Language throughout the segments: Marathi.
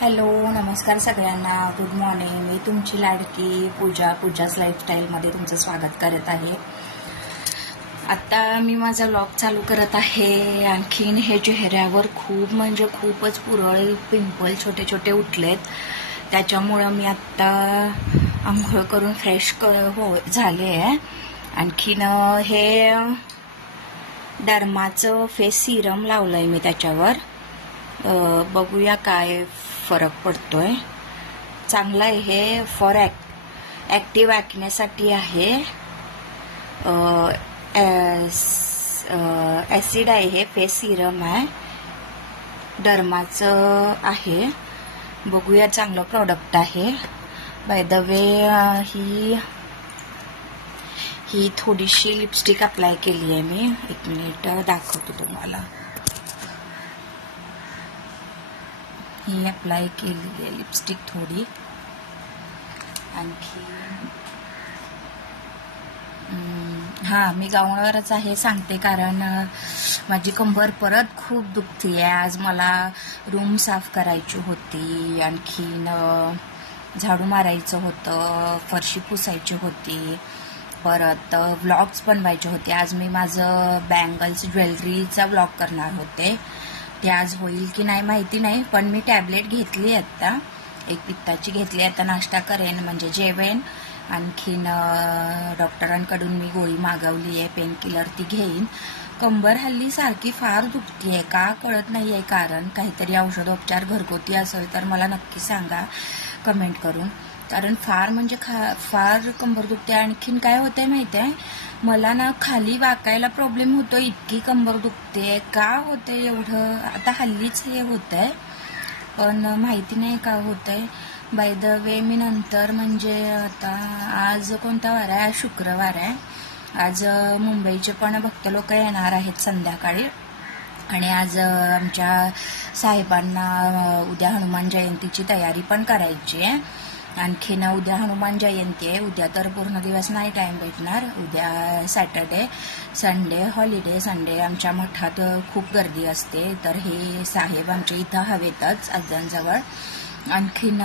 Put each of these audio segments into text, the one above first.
हॅलो, नमस्कार सगळ्यांना. Good morning. मी तुमची लाडकी पूजाच लाईफस्टाईलमध्ये तुमचं स्वागत करत आहे. आता मी माझा व्लॉग चालू करत आहे. आणखीन हे चेहऱ्यावर खूपच पुरळ पिंपल छोटे छोटे उठलेत. त्याच्यामुळं मी आत्ता आंघोळ करून फ्रेश झाले आहे. आणखीन हे डर्माचं फेस सिरम लावलंय मी त्याच्यावर. बघूया काय फरक पडतोय. चांगलं आहे हे. फॉर ॲक्टिव्ह ॲक्नेसाठी आहे. ॲसिड आहे हे. फेस सिरम आहे. डर्माचं आहे. बघूया, चांगलं प्रोडक्ट आहे. बाय द वे ही थोडीशी लिपस्टिक अप्लाय केली आहे मी. एक मिनिट दाखवतो तुम्हाला. ही अप्लाय केली आहे लिपस्टिक थोडी. आणखी मी गाऊनवरच आहे सांगते, कारण माझी कंबर परत खूप दुखती आहे. आज मला रूम साफ करायची होती, आणखीन झाडू मारायचं होतं, फरशी पुसायची होती, परत व्लॉग्स बनवायचे होते. आज मी माझं बँगल्स ज्वेलरीचा व्लॉग करणार होते. ते आज होईल की नाही माहिती नाही, पण मी टॅबलेट घेतली आता. एक पित्ताची घेतली. आता नाश्ता करेन, म्हणजे जेवेन. आणखीन डॉक्टरांकडून मी गोळी मागवली आहे, पेन किलर, ती घेईन. कंबर हल्ली सारखी फार दुखती आहे, का कळत नाही आहे कारण. काहीतरी औषधोपचार घरगुती असेल तर मला नक्की सांगा कमेंट करून, कारण फार कंबर दुखते. आणखीन काय होतंय माहिती आहे, मला ना खाली वाकायला प्रॉब्लेम होतो. इतकी कंबर दुखते, का होते एवढं आता हल्लीच हे होतंय, पण माहिती नाही का होतंय. बाय द वे मी नंतर, म्हणजे आता आज कोणता वार आहे? आज शुक्रवार आहे. आज मुंबईचे पण भक्त लोक येणार आहेत संध्याकाळी. आणि आज आमच्या साहेबांना उद्या हनुमान जयंतीची तयारी पण करायची आहे. आणखीन उद्या हनुमान जयंती आहे. उद्या तर पूर्ण दिवस नाही टाईम भेटणार. उद्या सॅटर्डे, संडे हॉलिडे. संडे आमच्या मठात खूप गर्दी असते, तर हे साहेब आमच्या इथं हवेतच आजांजवळ. आणखीन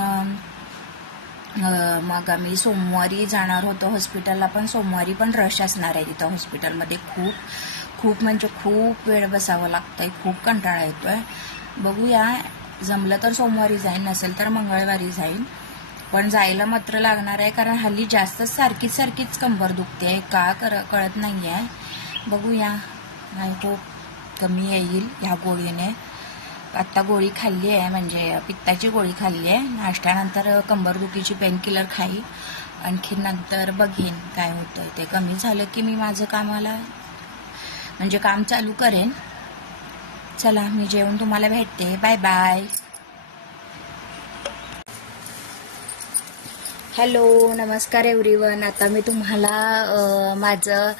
मग आम्ही सोमवारी जाणार होतो हॉस्पिटलला, पण सोमवारी पण रश असणार आहे तिथं हॉस्पिटलमध्ये. खूप वेळ बसावं लागतंय. खूप कंटाळा येतोय. बघूया, जमलं तर सोमवारी जाईन, नसेल तर मंगळवारी जाईन. पण जायला मात्र लागणार आहे, कारण हल्ली जास्त सारखीच कंबर दुखते, का कळत नाही आहे. बघूया, नाही तो कमी येईल ह्या गोळीने. आत्ता गोळी खाल्ली आहे, म्हणजे पित्ताची गोळी खाल्ली आहे. नाश्त्यानंतर कंबरदुखीची पेन किलर खाई. आणखी नंतर बघीन काय होतंय. ते कमी झालं की मी माझं काम चालू करेन. चला, मी जेवून तुम्हाला भेटते. Bye bye. हॅलो, नमस्कार एव्हरीवन. आता मी तुम्हाला माझं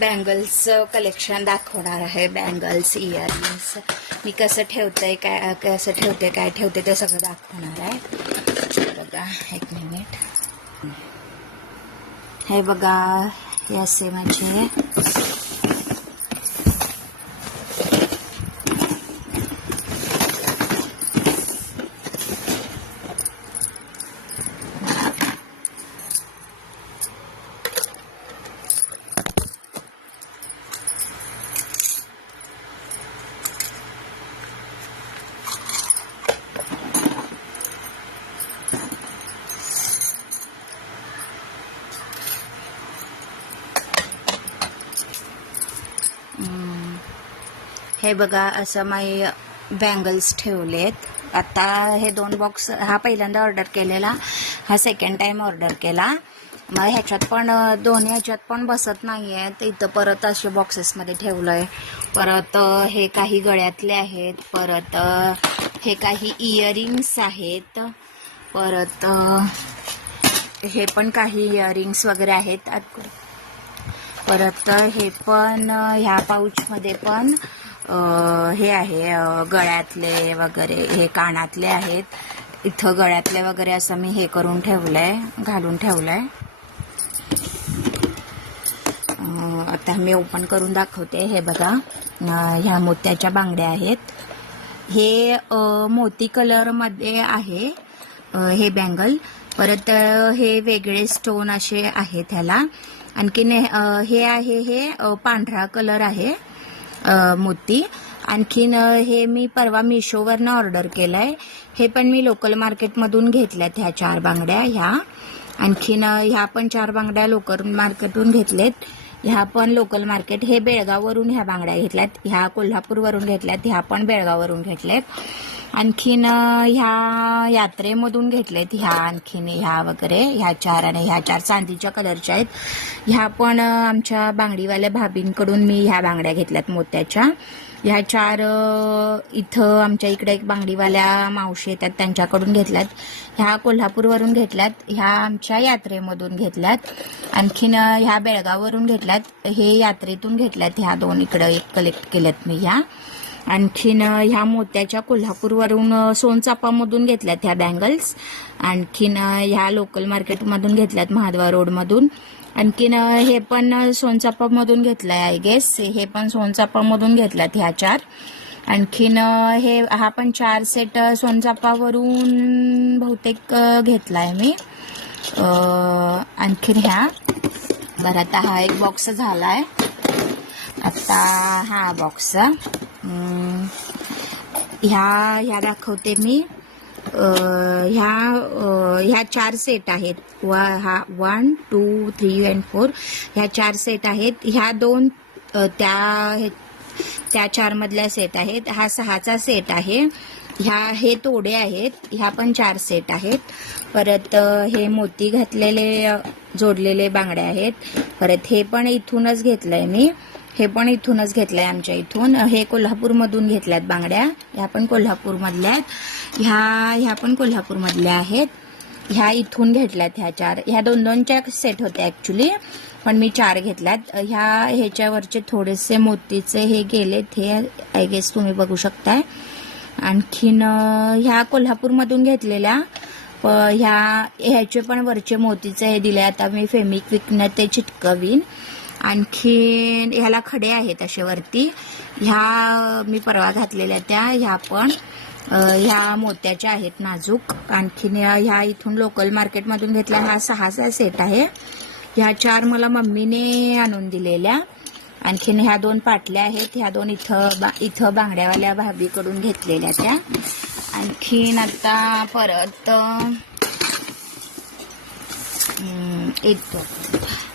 बँगल्सचं कलेक्शन दाखवणार आहे. बँगल्स, इयरिंग्स मी कसं ठेवते, काय ठेवते ते सगळं दाखवणार आहे. बघा, एक मिनिट. हे बघा, हे असे माझे हे बघा, असं माझे बँगल्स ठेवलेत. आता हे 2 बॉक्स, हा पहिल्यांदा ऑर्डर केलेला, हा सेकंड टाइम ऑर्डर केला. मग ह्याच्यात पण दोन्ही ह्याच्यात पण बसत नाही आहे, तर इथं परत असे बॉक्सेसमध्ये ठेवलंय. परत हे काही गळ्यातले आहेत, परत हे काही इयरिंग्स आहेत, परत हे पण काही इयरिंग्स वगैरे आहेत. परत हे पण ह्या पाऊचमध्ये पण हे आहे, गळ्यातले वगैरे, हे कानातले आहेत. इथं गळ्यातले वगैरे असं मी हे करून ठेवलंय, घालून ठेवलंय. आता मी ओपन करून दाखवते. हे बघा, ह्या मोत्याच्या बांगड्या आहेत. हे मोती कलरमध्ये आहे हे बँगल. परत हे वेगळे स्टोन असे आहेत ह्याला. आणखीन हे आहे हे पांढरा कलर आहे मोती. आणखीन हे मी परवा मिशोवरनं ऑर्डर केलंय. हे पण मी लोकल मार्केटमधून घेतल्यात ह्या 4 बांगड्या ह्या. आणखीन ह्या पण 4 बांगड्या लोकल मार्केटून घेतलेत. ह्या पण लोकल मार्केट. हे बेळगाववरून ह्या बांगड्या घेतल्यात. ह्या कोल्हापूरवरून घेतल्यात. ह्या पण बेळगाववरून घेतल्यात. आणखीन ह्या यात्रेमधून घेतलेत. ह्या आणखीन ह्या वगैरे ह्या 4 आणि ह्या 4 चांदीच्या कलरच्या आहेत. ह्या पण आमच्या बांगडीवाल्या भाभींकडून मी ह्या बांगड्या घेतल्यात मोत्याच्या. ह्या 4 इथं आमच्या इकडे एक बांगडीवाल्या मावशी येतात त्यांच्याकडून घेतल्यात. ह्या कोल्हापूरवरून घेतल्यात. ह्या आमच्या यात्रेमधून घेतल्यात. आणखीन ह्या बेळगाववरून घेतल्यात. हे यात्रेतून घेतल्यात. ह्या 2 इकडे कलेक्ट केल्यात मी ह्या. आणखीन ह्या मोत्याच्या कोल्हापूरवरून सोनचापामधून घेतल्यात ह्या बँगल्स. आणखीन ह्या लोकल मार्केटमधून घेतल्यात महाद्वार रोडमधून. आणखीन हे पण सोनचापामधून घेतलंय आय गेस. हे पण सोनचापामधून घेतल्यात ह्या 4. आणखीन हा पण 4 सेट सोनचापावरून बहुतेक घेतलाय मी. आणखीन ह्या बरं आता हा एक बॉक्स झालाय. आता हा बॉक्स ह्या दाखवते मी. ह्या 4 सेट आहेत. हा 1 2 3 आणि 4 ह्या 4 सेट आहेत. ह्या 2 त्या 4 मधल्या सेट आहेत. हा 6चा सेट आहे. हे तोडे आहेत. ह्या पण 4 सेट आहेत. परत हे मोती घातलेले जोडलेले बांगड्या आहेत. परत हे पण इथूनच घेतलंय मी. हे पण इथूनच घेतलंय आमच्या इथून. हे कोल्हापूरमधून घेतल्यात बांगड्या. ह्या पण कोल्हापूरमधल्या आहेत. ह्या पण कोल्हापूरमधल्या आहेत. ह्या इथून घेतल्यात ह्या 4. ह्या 2-2च्या सेट होत्या ऍक्च्युली पण मी 4 घेतल्यात. ह्याच्यावरचे थोडेसे मोतीचे हे गेलेत. हे आय गेस तुम्ही बघू शकताय. आणखीन ह्या कोल्हापूरमधून घेतलेल्या ह्याचे पण वरचे मोतीचे हे दिले. आता मी फेमिक्विकनं ते चिटकवीन. आणखीन ह्याला खडे आहेत असे वरती. ह्या मी परवा घातलेल्या त्या ह्या पण ह्या मोत्याच्या आहेत नाजूक. आणखीन ह्या इथून लोकल मार्केटमधून घेतल्या. हा 6चा सेट आहे. ह्या 4 मला मम्मीने आणून दिलेल्या. आणखीन ह्या 2 पाटल्या आहेत. ह्या 2 इथं बांगड्यावाल्या भाभीकडून घेतलेल्या त्या. आणखीन आता परत येतो.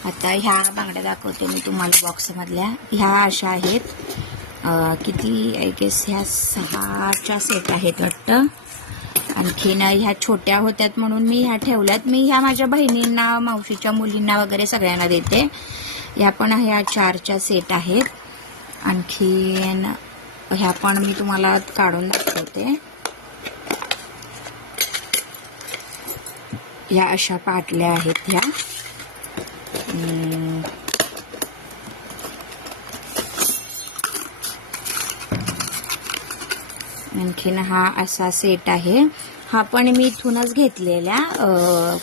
आता ह्या बांगड्या दाखवते मी तुम्हाला बॉक्समधल्या. ह्या अशा आहेत. किती आय गेस ह्या 6च्या सेट आहेत वाटतं. आणखीन ह्या छोट्या होत्यात म्हणून मी ह्या ठेवल्यात. मी ह्या माझ्या बहिणींना मावशीच्या मुलींना वगैरे सगळ्यांना देते. ह्या पण ह्या 4च्या सेट आहेत. आणखीन ह्या पण मी तुम्हाला काढून दाखवते. ह्या अशा पाटल्या आहेत ह्या. आणखीन हा असा सेट आहे. हा पण मी इथूनच घेतलेल्या.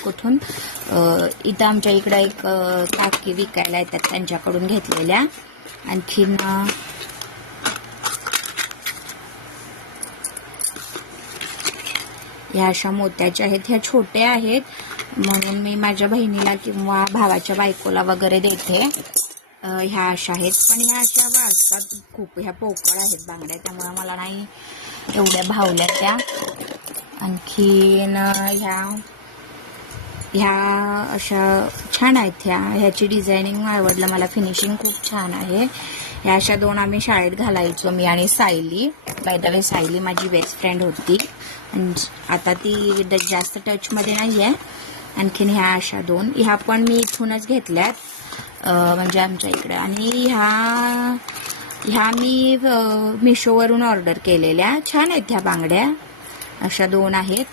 कुठून इथं आमच्या इकडं एक काकी विकायला येतात त्यांच्याकडून घेतलेल्या. आणखीन ह्या अशा मोत्याच्या आहेत. ह्या छोट्या आहेत म्हणून मी माझ्या बहिणीला किंवा भावाच्या बायकोला वगैरे देते. ह्या अशा आहेत. पण ह्या अशा वाजतात खूप. ह्या पोकळ आहेत बांगड्या त्यामुळे मला नाही एवढ्या भावल्या त्या. आणखीन ह्या अशा छान आहेत. ह्याची डिझायनिंग आवडलं मला. फिनिशिंग खूप छान आहे. ह्या अशा 2 आम्ही शाळेत घालायचो मी आणि Sayali. By the way Sayali माझी बेस्ट फ्रेंड होती. आता ती जास्त टचमध्ये नाही आहे. आणखीन ह्या अशा 2 ह्या पण मी इथूनच घेतल्यात म्हणजे आमच्या इकडे. आणि ह्या मी मिशोवरून ऑर्डर केलेल्या. छान आहेत ह्या बांगड्या. अशा 2 आहेत.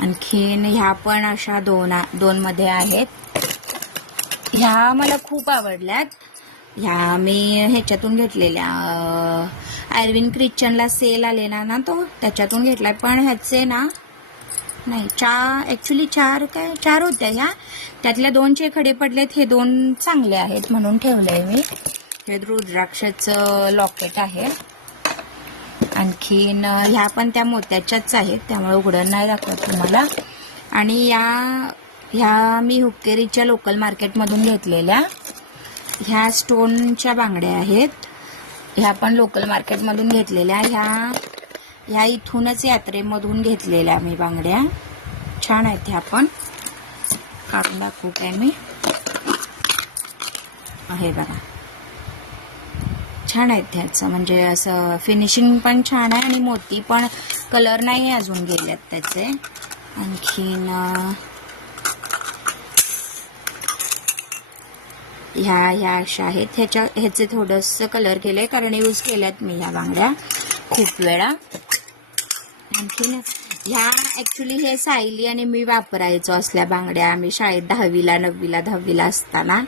आणखीन ह्या पण अशा 2 मध्ये आहेत. ह्या मला खूप आवडल्यात. ह्या मी ह्याच्यातून घेतलेल्या. आयर्विन ख्रिश्चनला सेल आले ना तो त्याच्यातून घेतलाय. पण ह्याचे ना नाही ऍक्च्युली 4 होत्या ह्या. त्यातल्या 2चे खडे पडलेत. हे 2 चांगले आहेत म्हणून ठेवले मी. हे रुद्राक्षाचं लॉकेट आहे. आणखीन ह्या पण त्या मोत्याच्याच आहेत, त्यामुळे उघडून नाही दाखवत तुम्हाला. आणि ह्या मी हुक्केरीच्या लोकल मार्केटमधून घेतलेल्या ह्या स्टोनच्या बांगड्या आहेत. ह्या पण लोकल मार्केटमधून घेतलेल्या. ह्या इथूनच यात्रेमधून घेतलेल्या मी बांगड्या. छान आहेत ह्या पण. काढून दाखवू काय मी. आहे बघा, छान आहेत ह्याचं. म्हणजे असं फिनिशिंग पण छान आहे आणि मोती पण कलर नाही अजून गेलेत त्याचे. आणखीन ह्या अशा आहेत. ह्याचे थोडंसं कलर केलंय कारण यूज केल्यात मी ह्या बांगड्या खूप वेळा. आणखीन ह्या ऍक्च्युली हे सायली आणि मी वापरायचो असल्या बांगड्या. आम्ही शाळेत 10वी-9वी असताना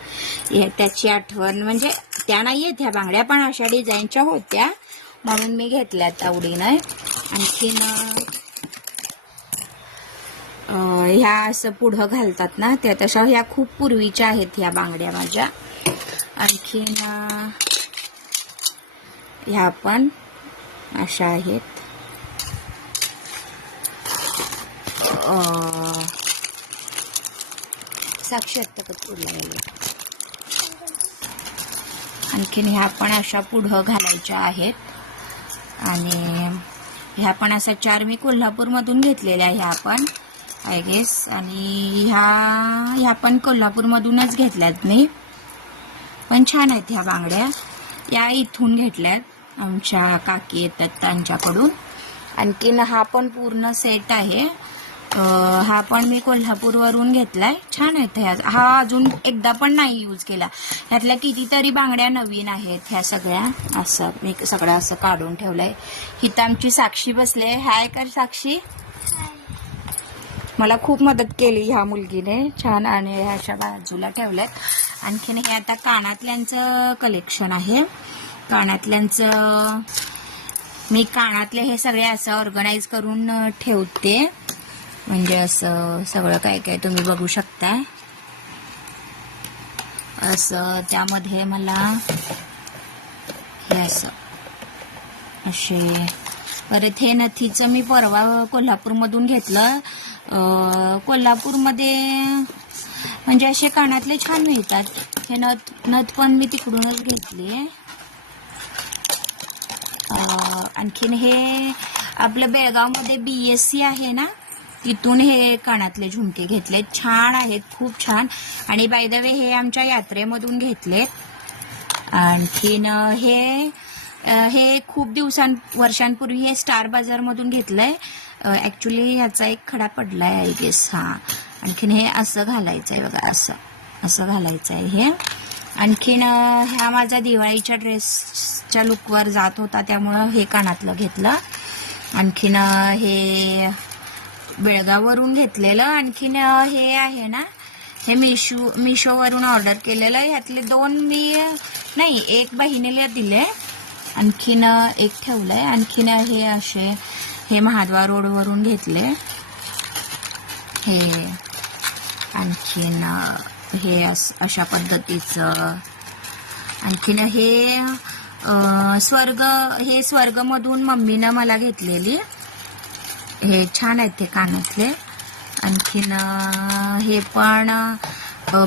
त्याची आठवण. म्हणजे त्या नाही आहेत ह्या बांगड्या, पण अशा डिझाईनच्या होत्या म्हणून मी घेतल्यात आवडीनं. आणखीन ह्या असं पुढं घालतात ना, त्या तशा ह्या खूप पूर्वीच्या आहेत ह्या बांगड्या माझ्या. आणखीन ह्या पण अशा आहेत. आणखीन ह्या पण अशा पुढं घालायच्या आहेत. आणि ह्या पण अशा 4 मी कोल्हापूरमधून घेतलेल्या ह्या पण आय गेस. आणि ह्या पण कोल्हापूरमधूनच घेतल्यात मी. पण छान आहेत ह्या बांगड्या. या इथून घेतल्यात, आमच्या काकी येतात त्यांच्याकडून. आणखीन हा पण पूर्ण सेट आहे. हा पण मी कोल्हापूरवरून घेतलाय. छान आहेत ह्या. हा अजून एकदा पण नाही यूज केला. ह्यातल्या कितीतरी बांगड्या नवीन आहेत ह्या सगळ्या. असं मी सगळं असं काढून ठेवलंय. हिथं आमची साक्षी बसले. हाय कर साक्षी. मला खूप मदत केली ह्या मुलगीने. छान. आणि ह्या अशा बाजूला ठेवल्यात. आणखीन हे आता कानातल्यांचं कलेक्शन आहे. कानातल्यांचं मी कानातले हे सगळे असं ऑर्गनाइज करून ठेवते. म्हणजे असं सगळं काय काय तुम्ही बघू शकता. असं त्यामध्ये मला हे असं असे. परत हे नथीचं मी परवा कोल्हापूरमधून घेतलं. कोल्हापूरमध्ये म्हणजे असे कानातले छान मिळतात. हे नथ पण मी तिकडूनच घेतले. आणखीन हे आपलं बेळगावमध्ये BSC आहे ना, तिथून हे कानातले झुमके घेतलेत. छान आहेत, खूप छान. आणि बाय द वे हे आमच्या यात्रेमधून घेतलेत. आणखीन हे खूप वर्षांपूर्वी हे स्टार बाजारमधून घेतलंय. ऍक्च्युली ह्याचा एक खडा पडलाय आय गेस. हा. आणखीन हे असं घालायचंय बघा, असं घालायचंय हे. आणखीन ह्या माझ्या दिवाळीच्या ड्रेसच्या लुकवर जात होता, त्यामुळं हे कानातलं घेतलं. आणखीन हे बेळगाववरून घेतलेलं. आणखीन हे आहे ना, हे मिशोवरून ऑर्डर केलेलं. ह्यातले 2 मी एक बहिणीला दिले. आणखीन एक ठेवलंय. आणखीन हे असे हे महाद्वार रोडवरून घेतले हे. आणखीन हे अशा पद्धतीचं. आणखीन हे स्वर्गमधून मम्मीनं मला घेतलेली. हे छान आहेत ते कानातले. आणखीन हे पण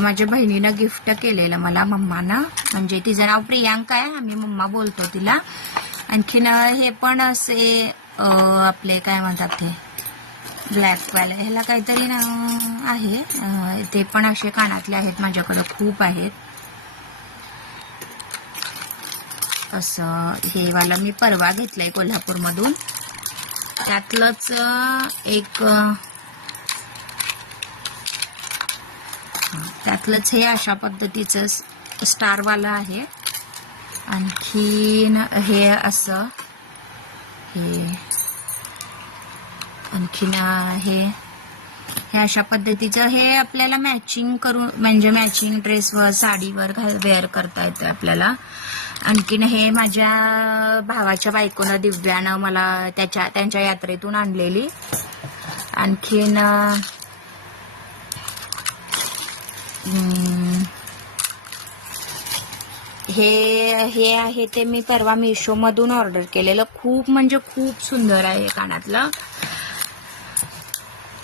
माझ्या बहिणीनं गिफ्ट केलेलं मला, मम्मानं. म्हणजे तिचं नाव प्रियांका आहे, आम्ही मम्मा बोलतो तिला. आणखीन हे पण असे आपले काय म्हणतात ते ब्लॅकवाले, ह्याला काहीतरी नाव आहे. ते पण असे कानातले आहेत माझ्याकडे, खूप आहेत. असं हे वाला मी परवा घेतलंय कोल्हापूरमधून. त्यातलंच त्यातलंच हे अशा पद्धतीचं स्टारवाला आहे. आणखीन हे असं हे. आणखीन हे अशा पद्धतीचं. हे आपल्याला मॅचिंग करून, म्हणजे मॅचिंग ड्रेसवर, साडीवर वेअर करता येतं आपल्याला. आणखीन हे माझ्या भावाच्या बायकोनं, दिव्यानं मला त्यांच्या यात्रेतून आणलेली. आणखीन हे आहे ते मी परवा मिशोमधून ऑर्डर केलेलं. खूप म्हणजे खूप सुंदर आहे कानातलं.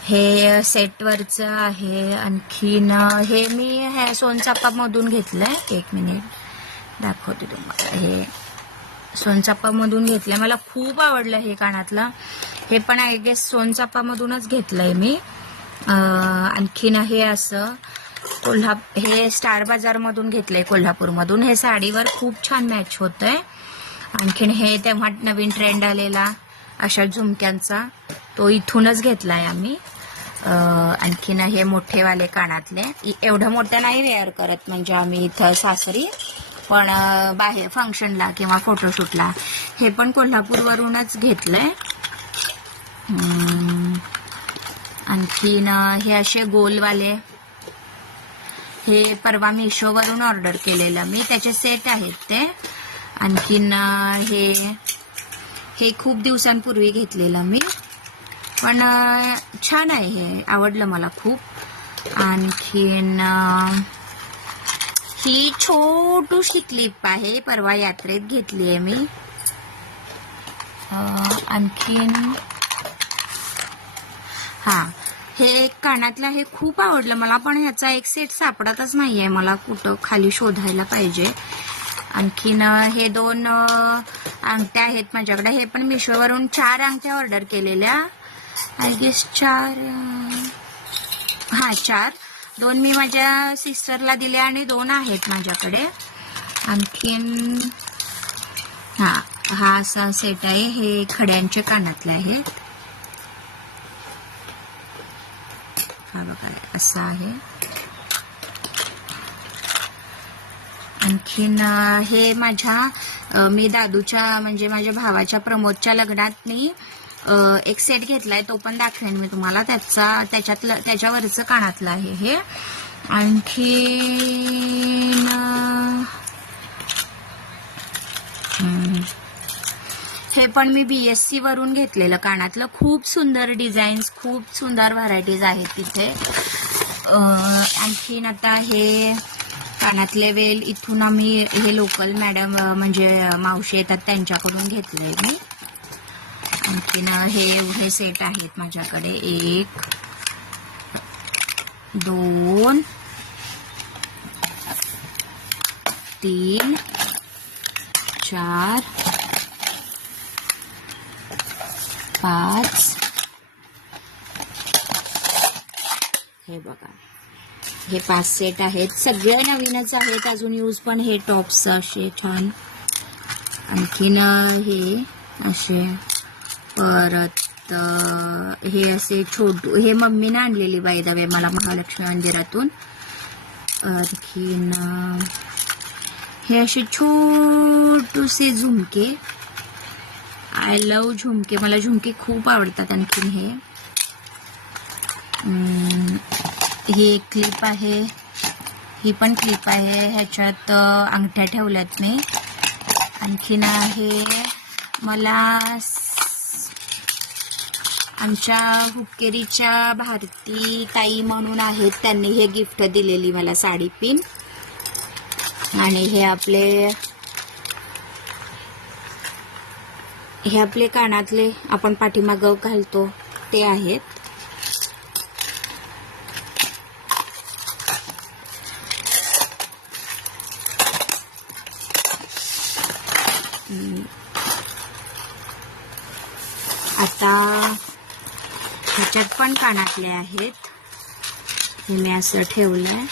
हे सेटवरचं आहे. आणखीन हे मी सोनचापामधून घेतलंय. एक मिनिट दाखवते तुम्हाला. हे सोनचापामधून घेतलंय. मला खूप आवडलं हे कानातलं. हे पण आय गेस सोनचापामधूनच घेतलंय मी. आणखीन हे असं हे स्टार बाजार मधून घेतलंय, कोल्हापूरमधून. हे साडीवर खूप छान मॅच होतंय. आणखीन हे तेव्हा नवीन ट्रेंड आलेला अशा झुमक्यांचा, तो इथूनच घेतलाय आम्ही. आणखीन हे मोठेवाले कानातले. एवढं मोठं नाही वेअर करत म्हणजे आम्ही इथं सासरी, पण बाहेर फंक्शनला किंवा फोटोशूटला. हे पण कोल्हापूरवरूनच घेतलंय. आणखीन हे असे गोलवाले, हे परवा मिशोवरून ऑर्डर केलेलं मी. त्याचे सेट आहेत ते. आणखीन हे खूप दिवसांपूर्वी घेतलेलं मी, पण छान आहे. हे आवडलं मला खूप. आणखीन ही छोटूशी क्लिप आहे, परवा यात्रेत घेतली आहे मी. आणखीन हे कानातलं हे खूप आवडलं मला, पण ह्याचा एक सेट सापडतच नाहीये मला, कुठं खाली शोधायला पाहिजे. आणखीन हे 2 अंगठ्या आहेत माझ्याकडे. हे पण मिशोवरून 4 अंगठ्या ऑर्डर केलेल्या. I guess 4. 2 मी माझ्या सिस्टरला दिले आणि 2 आहेत माझ्याकडे. आणखीन हा असा सेट आहे. हे खड्यांचे कानातले आहेत. हा बघा असा आहे. आणखीन हे मी दादूच्या म्हणजे माझ्या भावाच्या प्रमोदच्या लग्नात मी एक सेट घेतलाय, तो पण दाखवेन मी तुम्हाला. त्याच्यावरचं कानातलं आहे हे. आणखीन हे पण मी BSC वरून घेतलेलं कानातलं. खूप सुंदर डिझाईन्स, खूप सुंदर व्हरायटीज आहेत तिथे. आणखीन आता हे कानातले वेल इथून आम्ही हे लोकल मॅडम म्हणजे मावशी येतात त्यांच्याकडून घेतले मी. आणखीन हे एवढे सेट आहेत माझ्याकडे. 1 2 3 4 5. हे बघा हे 5 सेट आहेत. सगळे नवीनच आहेत, अजून यूज पण. हे टॉप्स असे छान. आणखीन हे असे, परत हे असे हे मम्मीने आणलेली बाय द वे मला महालक्ष्मी मंदिरातून. आणखीन हे असे छोटूसे झुमके. आय लव्ह झुमके, मला झुमके खूप आवडतात. आणखीन ही एक क्लिप आहे, ही पण क्लिप आहे. ह्याच्यात अंगठ्या ठेवल्यात मी. आणखीन आहे मला आमच्या हुक्केरीच्या भारती ताई म्हणून आहेत, त्यांनी हे गिफ्ट दिलेली मला साडी पिन. आणि हे आपले कानातले आपण पाठीमागं घालतो ते आहेत. आता ह्याच्यात पण कानातले आहेत. हे मी असं ठेवलंय,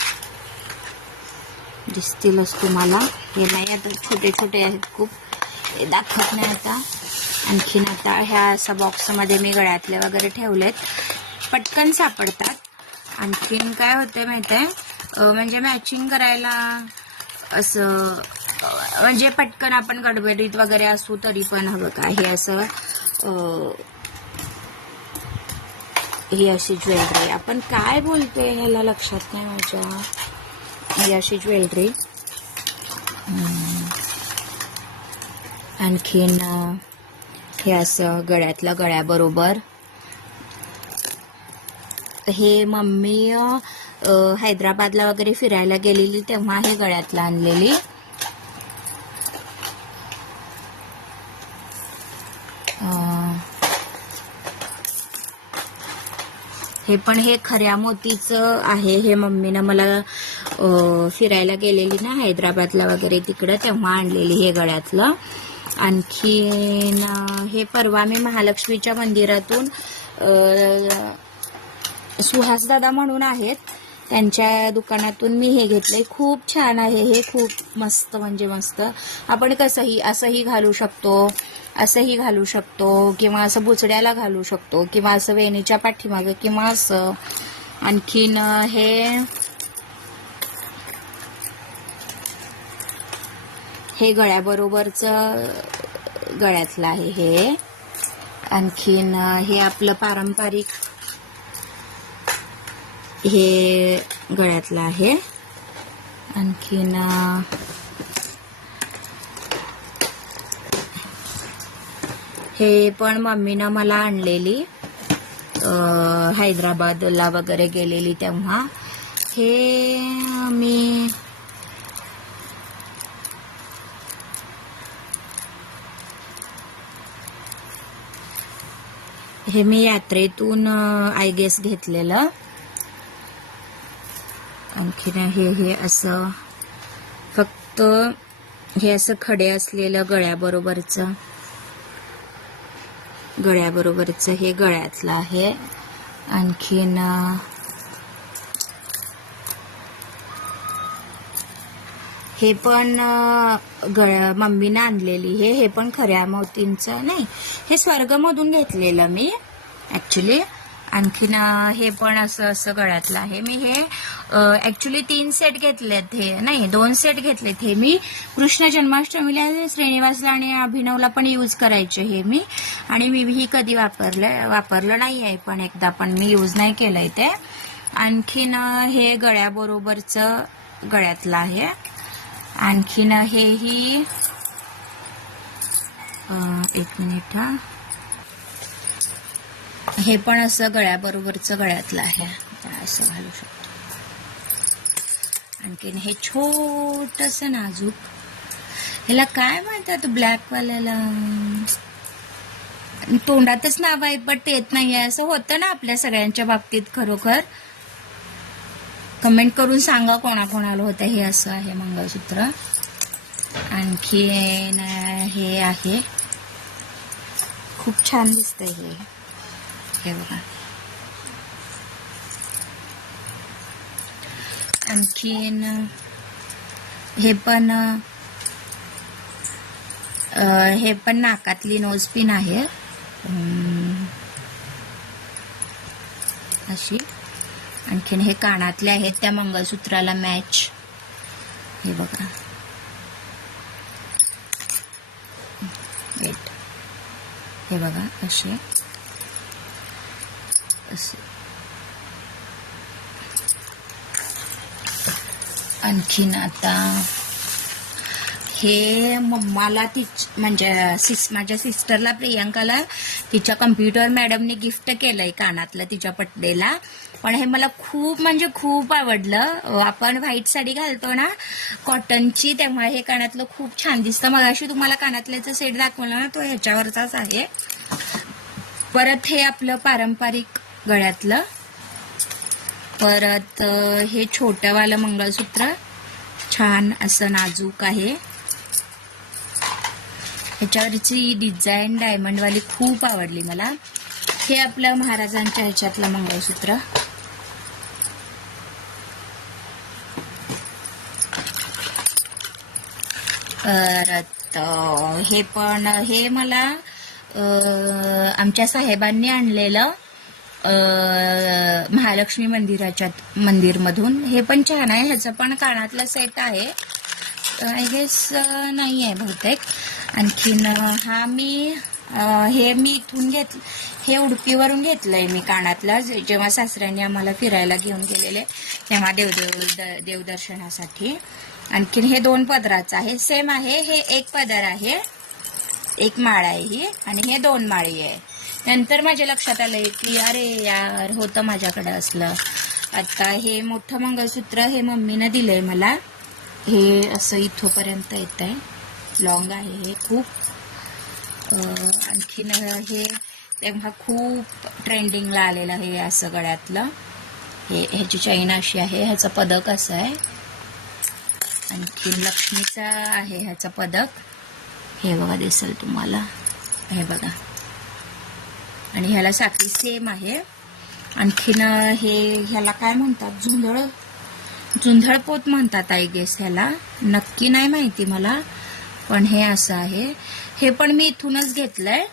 दिसतीलच तुम्हाला. हे नाही आता छोटे छोटे आहेत खूप, हे दाखवत नाही आता. आणखीन आता ह्या असा बॉक्समध्ये मी गळ्यातले वगैरे ठेवलेत, पटकन सापडतात. आणखीन काय होते माहिती आहे, म्हणजे मॅचिंग करायला असं, म्हणजे पटकन आपण गडबडीत वगैरे असू तरी पण हवं का. हे असं ही अशी ज्वेलरी, आपण काय बोलतोय ह्याला लक्षात नाही माझ्या. ही अशी ज्वेलरी. आणखीन हे असं गळ्यातलं गळ्याबरोबर. हे मम्मी हैदराबादला वगैरे फिरायला गेलेली तेव्हा हे गळ्यातलं आणलेली. हे पण हे खऱ्या मोतीचं आहे. हे मम्मीनं मला फिरायला गेलेली ना हैदराबादला वगैरे तिकडं तेव्हा आणलेली हे गळ्यातलं. आणखीन हे परवा मी महालक्ष्मीच्या मंदिरातून सुहास दादा म्हणून आहेत त्यांच्या दुकानातून मी हे घेतलंय. खूप छान आहे हे, खूप मस्त म्हणजे मस्त. आपण कसंही असंही घालू शकतो, असंही घालू शकतो, किंवा असं बुचड्याला घालू शकतो, किंवा असं वेणीच्या पाठीमागे, किंवा असं. आणखीन हे गळ्याबरोबरचं गळ्यातलं आहे हे. आणखीन हे आपलं पारंपरिक हे गळ्यातलं आहे. आणखीन हे पण मम्मीनं मला आणलेली हैदराबादला वगैरे गेलेली तेव्हा. हे मी यात्रेतून आय गेस घेतलेलं. आणखीन हे असं फक्त हे असं खडे असलेलं गळ्याबरोबरचं हे गळ्यातलं आहे. आणखीन हे पण मम्मीनं आणलेली हे पण खऱ्या मोतींचं नाही, हे स्वर्गमधून घेतलेलं मी ऍक्च्युली. आणखीन हे पण असं गळ्यातलं आहे. मी हे ऍक्च्युली 3 सेट घेतलेत, हे नाही 2 सेट घेतलेत. हे मी कृष्ण जन्माष्टमीला श्रीनिवासला आणि अभिनवला पण यूज करायचे हे मी. आणि मी कधी वापरलं नाही आहे, पण एकदा पण मी यूज नाही केलंय ते. आणखीन हे गळ्याबरोबरचं गळ्यातलं आहे. आणखीन हेही एक मिनिट हा, हे पण असं गळ्याबरोबरचं गळ्यातलं आहे, असं घालू शकतो. आणखीन हे छोटस नाजूक, ह्याला काय म्हणतात ब्लॅक वाल्याला, तोंडातच नाव आहे पण येत नाहीये. असं होतं ना आपल्या सगळ्यांच्या बाबतीत. खरोखर कमेंट करून सांगा कोणाकोणाला होतं. हे असं आहे मंगळसूत्र. आणखीन हे आहे, खूप छान दिसतंय हे बघा. आणखीन हे पण नाकातली नोज पिन आहे अशी. आणखीन हे कानातले आहेत त्या मंगळसूत्राला मॅच, हे बघा. वेट, हे बघा असे आणखीन आता हे मम्माला म्हणजे माझ्या सिस्टरला प्रियांकाला तिच्या कम्प्युटर मॅडमने गिफ्ट केलंय कानातलं तिच्या बर्थडेला. पण हे मला खूप म्हणजे खूप आवडलं. आपण व्हाईट साडी घालतो ना कॉटनची, तेव्हा हे कानातलं खूप छान दिसतं. मगाशी तुम्हाला कानातल्याचा सेट दाखवला ना, तो ह्याच्यावरचाच आहे. परत हे आपलं पारंपरिक गळ्यातलं. परत हे छोटंवालं मंगळसूत्र छान असं नाजूक आहे. ह्याच्यावरची डिझाईन डायमंडवाली खूप आवडली मला. हे आपलं महाराजांच्या ह्याच्यातलं मंगळसूत्र. परत हे मला आमच्या साहेबांनी आणलेलं महालक्ष्मी मंदिरमधून. हे पण छान आहे. ह्याचं पण कानातलं सेट आहे आय गेस, नाही आहे बहुतेक. आणखीन हे मी इथून घेतलं, हे उडपीवरून घेतलंय मी कानातलं, जेव्हा सासऱ्यांनी आम्हाला फिरायला घेऊन गेलेले तेव्हा देवदर्शनासाठी. आणखीन हे 2 पदराचं आहे, सेम आहे. हे 1 पदर आहे, 1 माळ आहे ही, आणि हे 2 माळी आहे. नंतर माझ्या लक्षात आलंय की अरे यार होतं माझ्याकडे असलं. आता हे मोठं मंगळसूत्र हे मम्मीनं दिलंय मला. हे असं इथोपर्यंत येत आहे, लॉंग आहे हे खूप. आणखीन तेव्हा खूप ट्रेंडिंगला आलेलं हे असं गळ्यातलं. ह्याची चैन अशी आहे, ह्याचं पदक असं आहे. आणखी लक्ष्मीचा आहे ह्याचा पदक, हे बघा दिसेल तुम्हाला, हे बघा. आणि ह्याला साखळी सेम आहे. आणखीन ह्याला काय म्हणतात, झुंधळपोत म्हणतात आय गेस ह्याला, नक्की नाही माहिती मला, पण हे असं आहे. हे पण मी इथूनच घेतलंय,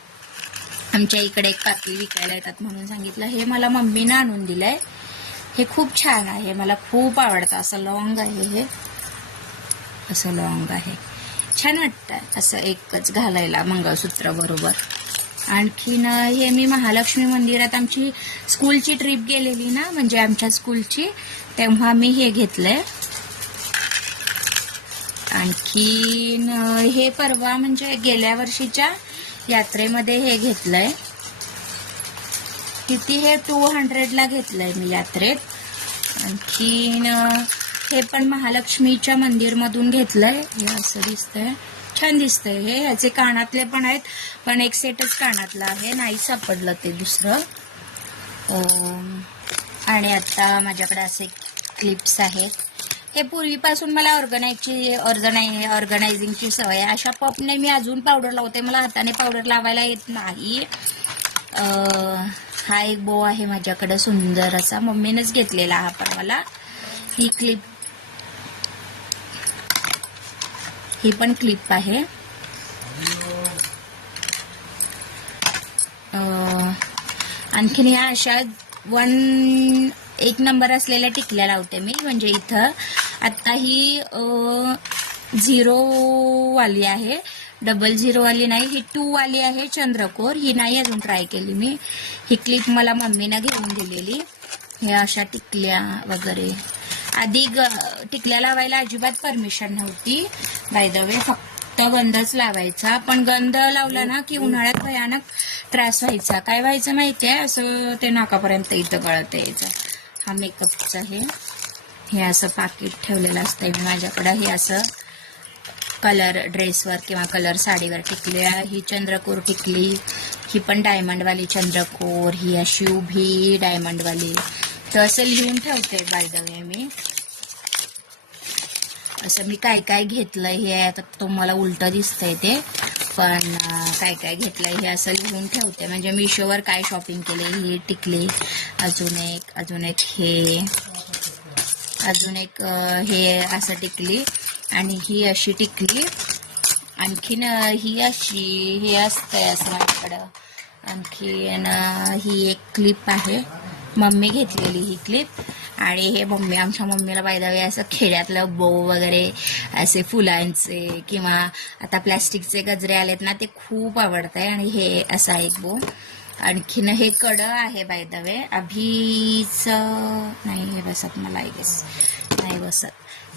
आमच्या इकडे एक काकी विकायला येतात म्हणून सांगितलं. हे मला मम्मीनं आणून दिलंय. हे खूप छान आहे, मला खूप आवडतं. असं लॉंग आहे, हे असं लॉंग आहे, छान वाटतं असं एकच घालायला मंगळसूत्र बरोबर. आणखीन हे मी महालक्ष्मी मंदिरात आमची स्कूलची ट्रिप गेलेली ना, म्हणजे आमच्या स्कूलची, तेव्हा मी हे घेतलंय. आणखीन हे परवा म्हणजे गेल्या वर्षीच्या यात्रेमध्ये हे घेतलंय. किती हे 200ला घेतलंय मी यात्रेत. आणखीन हे पण महालक्ष्मीच्या मंदिरमधून घेतलंय. हे असं दिसतंय, छान दिसतंय. हे ह्याचे कानातले पण आहेत, पण एक सेटच कानातला आहे, नाही सापडलं ते दुसरं. आणि आता माझ्याकडे असे क्लिप्स आहेत. हे पूर्वीपासून मला ऑर्गनायझिंगची सवय आहे. अशा पपने मी अजून पावडर लावते, मला हाताने पावडर लावायला येत नाही. हा एक बो आहे माझ्याकडे सुंदर असा, मम्मीनेच घेतलेला हा पण मला. ही क्लिप, ही पण क्लिप आहे. आणखीन ह्या अशा एक नंबर असलेल्या टिकल्या लावते मी, म्हणजे इथं आता ही 0 वाली आहे, 00 वाली नाही, ही 2 वाली आहे चंद्रकोर. ही नाही अजून ट्राय केली मी. ही क्लिप मला मम्मीनं घेऊन दिलेली. हे अशा टिकल्या वगैरे. आधी टिकल्या लावायला अजिबात परमिशन नव्हती बाय द वे, फक्त गंधच लावायचा. पण गंध लावला ना की उन्हाळ्यात भयानक त्रास व्हायचा. काय व्हायचं माहितीये, असं ते नाकापर्यंत इथं गळत यायचं. हा मेकअपचं हे असं पाकिट ठेवलेलं असतंय मी माझ्याकडं. हे असं कलर ड्रेसवर किंवा कलर साडीवर टिकल्या. ही चंद्रकोर टिकली, ही पण डायमंडवाली चंद्रकोर, ही अशी उभी डायमंडवाली. तर असं लिहून ठेवते बाय द वे मी. असं मी काय काय घेतलंय हे आता तुम्हाला उलटं दिसतंय ते, पण काय काय घेतलंय हे असं लिहून ठेवते. म्हणजे मिशोवर काय शॉपिंग केले, ही टिकली, अजून एक हे, अजून एक हे असं टिकली, आणि ही अशी टिकली. आणखीन ही अशी हे असतंय असं माझ्याकडं. आणखीन ही एक क्लिप आहे, मम्मी घेतलेली ही क्लिप. आणि हे आमच्या मम्मीला बाय द वे असं खेड्यातलं बो वगैरे असे फुलांचे किंवा आता प्लॅस्टिकचे गजरे आलेत ना, ते खूप आवडत आहे. आणि हे असा एक बो. आणखीन हे कडं आहे बाय द वे, अभीच नाही हे बसत मला, आय गेस नाही बसत.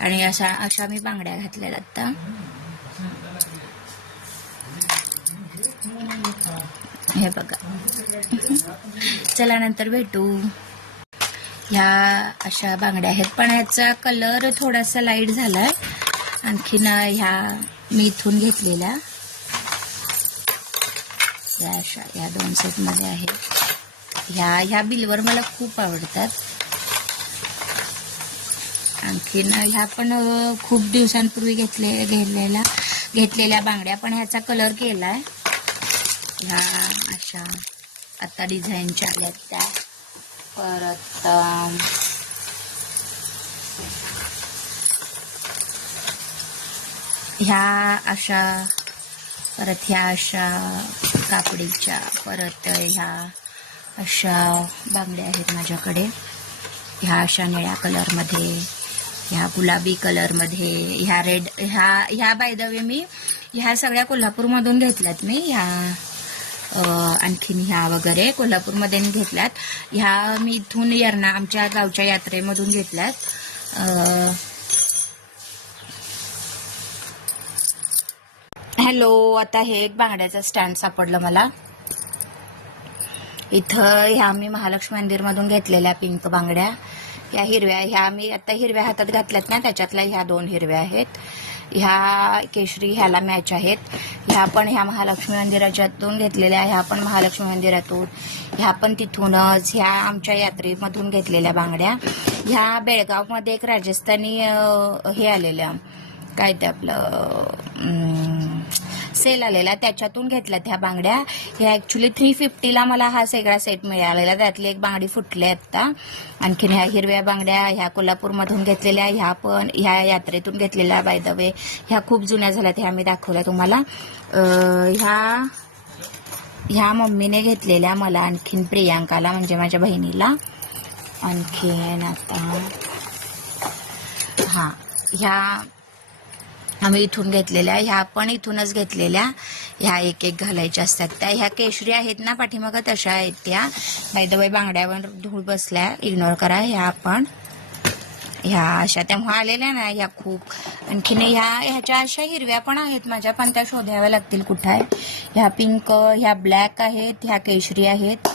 आणि अशा मी बांगड्या घातल्या आता. हे बघा. चला नंतर भेटू. ह्या अशा बांगड्या आहेत, पण ह्याचा कलर थोडासा लाईट झालाय. आणखीन ह्या मी इथून घेतलेल्या या 2 सेटमध्ये आहेत. ह्या बिलवर मला खूप आवडतात. आणखीन ह्या पण खूप दिवसांपूर्वी घेतलेल्या बांगड्या, पण ह्याचा कलर केलाय. ह्या अशा आता डिझाईनच्या आल्यात त्या. परत ह्या अशा, परत ह्या अशा कापडीच्या, परत ह्या अशा बांगड्या आहेत माझ्याकडे. ह्या अशा निळ्या कलरमध्ये, ह्या गुलाबी कलरमध्ये, ह्या रेड, ह्या बाय द वे मी ह्या सगळ्या कोल्हापूरमधून घेतल्यात मी. आणखीन ह्या वगैरे कोल्हापूरमध्ये घेतल्यात. ह्या मी इथून आमच्या गावच्या यात्रेमधून घेतल्यात. हॅलो, आता हे एक बांगड्याचं स्टँड सापडलं मला इथं. ह्या मी महालक्ष्मी मंदिरमधून घेतलेल्या पिंक बांगड्या. ह्या हिरव्या, ह्या मी आता हिरव्या हातात घातल्यात ना, त्याच्यातल्या ह्या 2 हिरव्या आहेत. ह्या केशरी ह्याला मॅच आहेत. ह्या पण ह्या महालक्ष्मी मंदिराच्यातून घेतलेल्या, ह्या पण महालक्ष्मी मंदिरातून, ह्या पण तिथूनच, ह्या आमच्या यात्रेमधून घेतलेल्या बांगड्या. ह्या बेळगावमध्ये एक राजस्थानी हे आलेल्या, काय ते आपलं सेल आलेला, त्याच्यातून घेतल्यात ह्या बांगड्या. ह्या ॲक्च्युली 350ला मला हा सगळा सेट मिळालेला. त्यातली एक बांगडी फुटली आता. आणखीन ह्या हिरव्या बांगड्या ह्या कोल्हापूरमधून घेतलेल्या, ह्या पण ह्या यात्रेतून घेतलेल्या. बाय द वे ह्या खूप जुन्या झाल्यात, ह्या मी दाखवल्या तुम्हाला. ह्या मम्मीने घेतलेल्या मला, आणखीन प्रियांकाला म्हणजे माझ्या बहिणीला. आणखीन आता ह्या आम्ही इथून घेतलेल्या, ह्या पण इथूनच घेतलेल्या. ह्या एक एक घालायच्या असतात त्या. ह्या केशरी आहेत ना पाठीमागं, तशा आहेत त्या. बाय द वे बांगड्यावर धूळ बसल्या, इग्नोर करा. ह्या पण ह्या अशा तेव्हा आलेल्या ना, ह्या खूप. आणखीन ह्याच्या अशा हिरव्या पण आहेत माझ्या, पण त्या शोधाव्या लागतील कुठं आहे. ह्या पिंक, ह्या ब्लॅक आहेत, ह्या केशरी आहेत.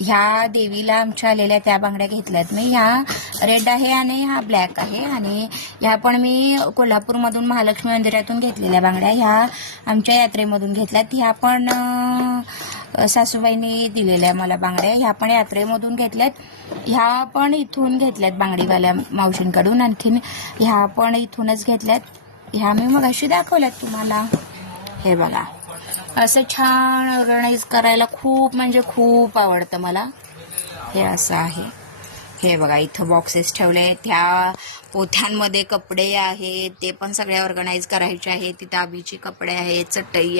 ह्या देवीला आमच्या आलेल्या त्या बांगड्या घेतल्यात मी. ह्या रेड आहे आणि ह्या ब्लॅक आहे. आणि ह्या पण मी कोल्हापूरमधून महालक्ष्मी मंदिरातून घेतलेल्या बांगड्या. ह्या आमच्या यात्रेमधून घेतल्यात. ह्या पण सासूबाईंनी दिलेल्या मला बांगड्या. ह्या पण यात्रेमधून घेतल्यात. ह्या पण इथून घेतल्यात बांगडीवाल्या मावशींकडून. आणखीन ह्या पण इथूनच घेतल्यात. ह्या मी मग अशी दाखवल्यात तुम्हाला. हे बघा, असं छान ऑर्गनाईज करायला खूप म्हणजे खूप आवडतं मला. हे असं आहे. हे बघा, इथं बॉक्सेस ठेवले आहेत. ह्या पोथ्यांमध्ये कपडे आहेत, ते पण सगळे ऑर्गनाईज करायचे आहेत. तिथं आबीचे कपडे आहेत, चटई